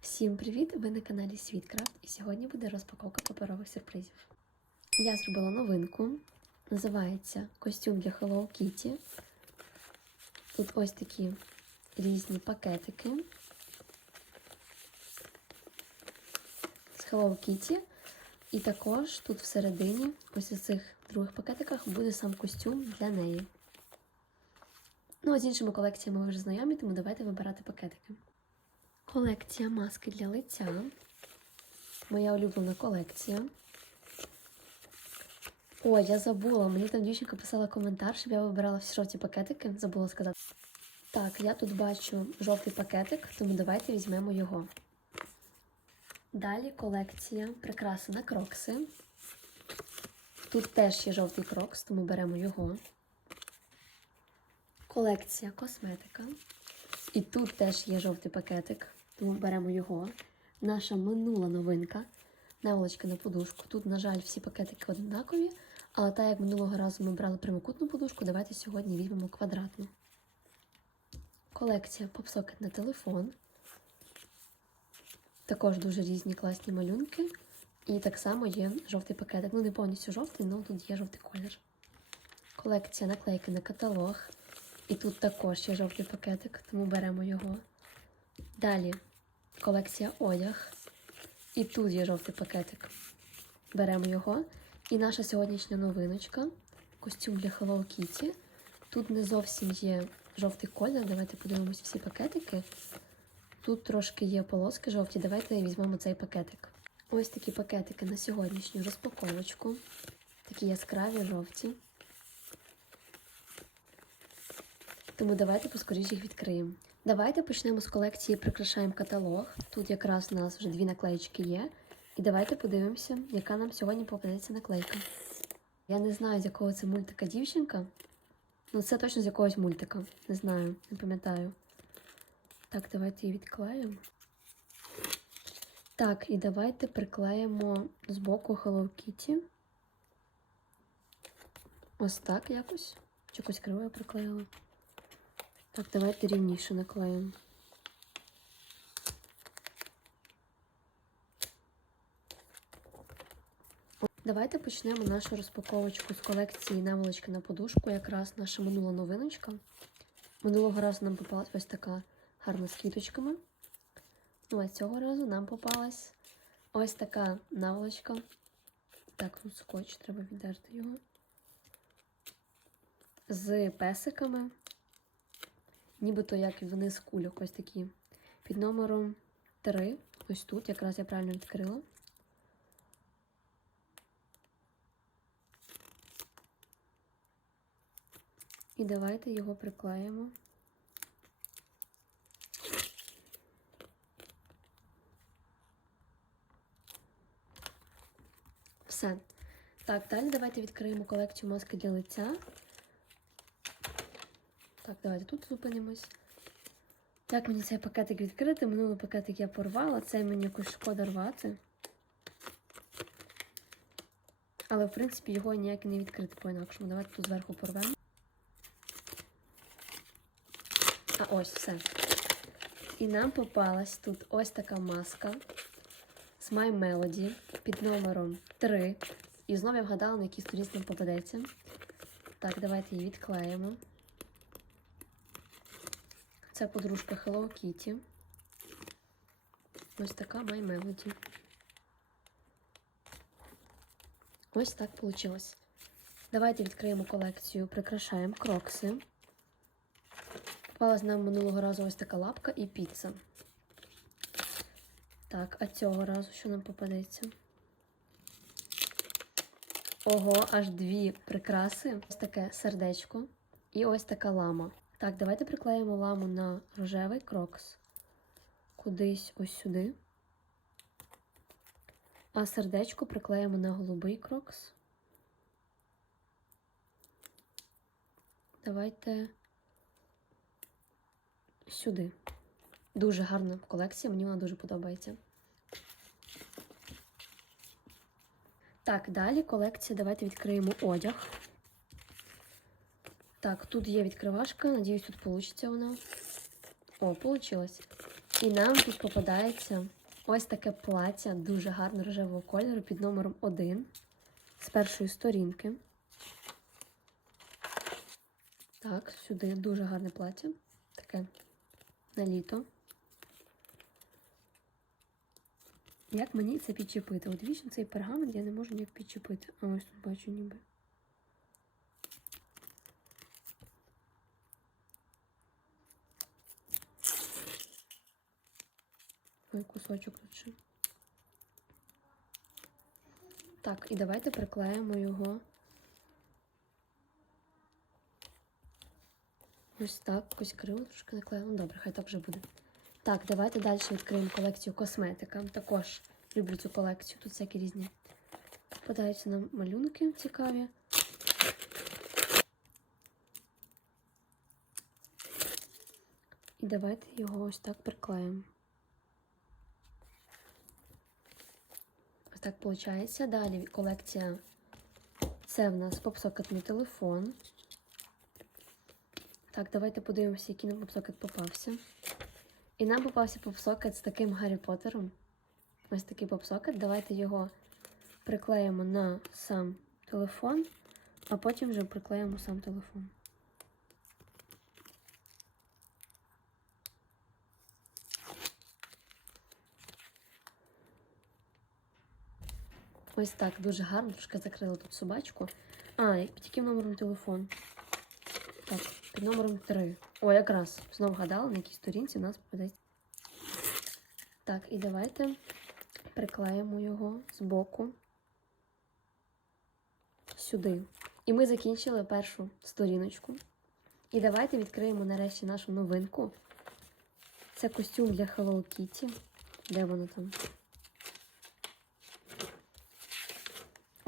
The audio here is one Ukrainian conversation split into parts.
Всім привіт! Ви на каналі Світкрафт і сьогодні буде розпаковка паперових сюрпризів. Я зробила новинку. Називається костюм для Hello Kitty. Тут ось такі різні пакетики з Hello Kitty. І також тут всередині, ось у цих других пакетиках, буде сам костюм для неї. Ну, а з іншими колекціями ви вже знайомі, тому давайте вибирати пакетики. Колекція маски для лиця. Моя улюблена колекція. О, я забула. Мені там дівчинка писала коментар, щоб я вибирала всі жовті пакетики. Забула сказати. Так, я тут бачу жовтий пакетик, тому давайте візьмемо його. Далі колекція прикраси на крокси. Тут теж є жовтий крокс, тому беремо його. Колекція косметика. І тут теж є жовтий пакетик, тому беремо його. Наша минула новинка. Наволочка на подушку. Тут, на жаль, всі пакетики однакові, але так як минулого разу ми брали прямокутну подушку, давайте сьогодні візьмемо квадратну. Колекція попсокет на телефон. Також дуже різні класні малюнки. І так само є жовтий пакетик. Ну, не повністю жовтий, але тут є жовтий колір. Колекція наклейки на каталог. І тут також є жовтий пакетик, тому беремо його. Далі колекція одяг. І тут є жовтий пакетик. Беремо його. І наша сьогоднішня новиночка костюм для Hello Kitty. Тут не зовсім є жовтий колір. Давайте подивимось всі пакетики. Тут трошки є полоски жовті. Давайте візьмемо цей пакетик. Ось такі пакетики на сьогоднішню розпаковочку. Такі яскраві жовті. Тому давайте поскоріше їх відкриємо. Давайте почнемо з колекції Прикрашаємо каталог. Тут якраз у нас вже дві наклеїчки є. І давайте подивимося, яка нам сьогодні попадеться наклейка. Я не знаю, з якого це мультика дівчинка. Ну, це точно з якогось мультика. Не знаю, не пам'ятаю. Так, давайте її відклеїмо. Так, і давайте приклеїмо з боку Hello Kitty. Ось так якось. Чи якось криво я приклеїла. Так, давайте рівніше наклеїмо. Давайте почнемо нашу розпаковочку з колекції наволочки на подушку. Якраз наша минула новиночка. Минулого разу нам попалась ось така гарна з квіточками. Ну, а цього разу нам попалась ось така наволочка. Так, ну скотч, треба віддерти його. З песиками нібито як вниз кульок, ось такі. Під номером 3. Ось тут, якраз я правильно відкрила. І давайте його приклеїмо. Все. Так, далі давайте відкриємо колекцію маски для лиця. Так, давайте тут зупинимось. Як мені цей пакетик відкрити? Минулий пакетик я порвала, цей мені якось шкода рвати. Але, в принципі, його ніяк не відкрити по-інакшому. Давайте тут зверху порвемо. А ось все. І нам попалась тут ось така маска з My Melody під номером 3. І знову я вгадала, на якій сторінці нам попадеться. Так, давайте її відклеїмо. Це подружка Hello Kitty. Ось така My Melody. Ось так вийшло. Давайте відкриємо колекцію, прикрашаємо крокси. Попалась нам минулого разу ось така лапка і піца. Так, а цього разу що нам попадеться? Ого, аж дві прикраси. Ось таке сердечко і ось така лама. Так, давайте приклеїмо ламу на рожевий крокс. Кудись ось сюди. А сердечко приклеїмо на голубий крокс. Давайте сюди. Дуже гарна колекція, мені вона дуже подобається. Так, далі колекція. Давайте відкриємо одяг. Так, тут є відкривашка. Надіюсь, тут вийде вона. О, вийшло. І нам тут попадається ось таке плаття дуже гарно рожевого кольору під номером 1 з першої сторінки. Так, сюди дуже гарне плаття. Таке на літо. Як мені це підчепити? От вічно цей пергамент я не можу ніяк підчепити. А ось тут бачу ніби. Ой, кусочок ще. Так, і давайте приклеїмо його. Ось так, якось криво трошки наклеїмо. Добре, хай так вже буде. Так, давайте далі відкриємо колекцію косметика. Також люблю цю колекцію. Тут всякі різні. Попадаються нам малюнки цікаві. І давайте його ось так приклеїмо. Так виходить. Далі колекція. Це в нас попсокетний телефон. Так, давайте подивимося, який нам попсокет попався. І нам попався попсокет з таким Гаррі Поттером. Ось такий попсокет. Давайте його приклеїмо на сам телефон, а потім вже приклеїмо сам телефон. Ось так, дуже гарно, трошки закрила тут собачку. А, під яким номером телефон? Так, під номером 3. О, якраз знову гадала, на якій сторінці у нас попадається. Так, і давайте приклеїмо його з боку сюди. І ми закінчили першу сторіночку. І давайте відкриємо нарешті нашу новинку. Це костюм для Hello Kitty. Де воно там?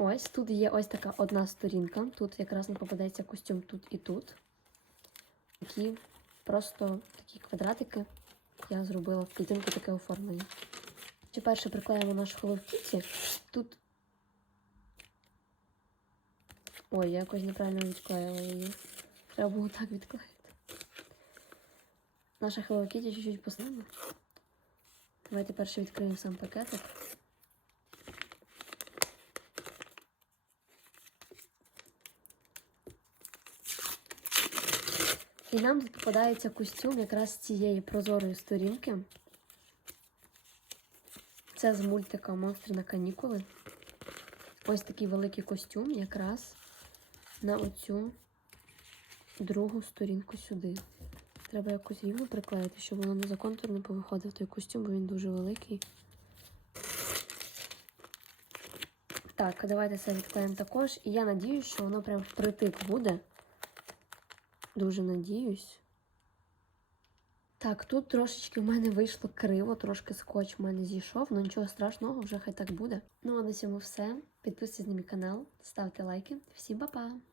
Ось тут є ось така одна сторінка. Тут якраз не попадається костюм тут і тут. Такі просто такі квадратики я зробила в клітинку таке оформлення. Чи перше приклеїмо Hello Kitty. Тут. Ой, я якось неправильно відклеїла її. Треба було так відклеїти. Наша Hello Kitty чуть-чуть послабла. Давайте перше відкриємо сам пакетик. І нам тут попадається костюм якраз з цієї прозорої сторінки. Це з мультика Монстри на канікули. Ось такий великий костюм якраз на оцю другу сторінку сюди. Треба якось рівно приклеїти, щоб воно не за контур не повиходив той костюм, бо він дуже великий. Так, давайте це відклеїмо також. І я надіюсь, що воно прям впритик буде. Дуже надіюсь. Так, тут трошечки в мене вийшло криво, трошки скотч в мене зійшов, але нічого страшного, вже хай так буде. Ну а на цьому все. Підписуйтесь на мій канал, ставте лайки. Всім па-па!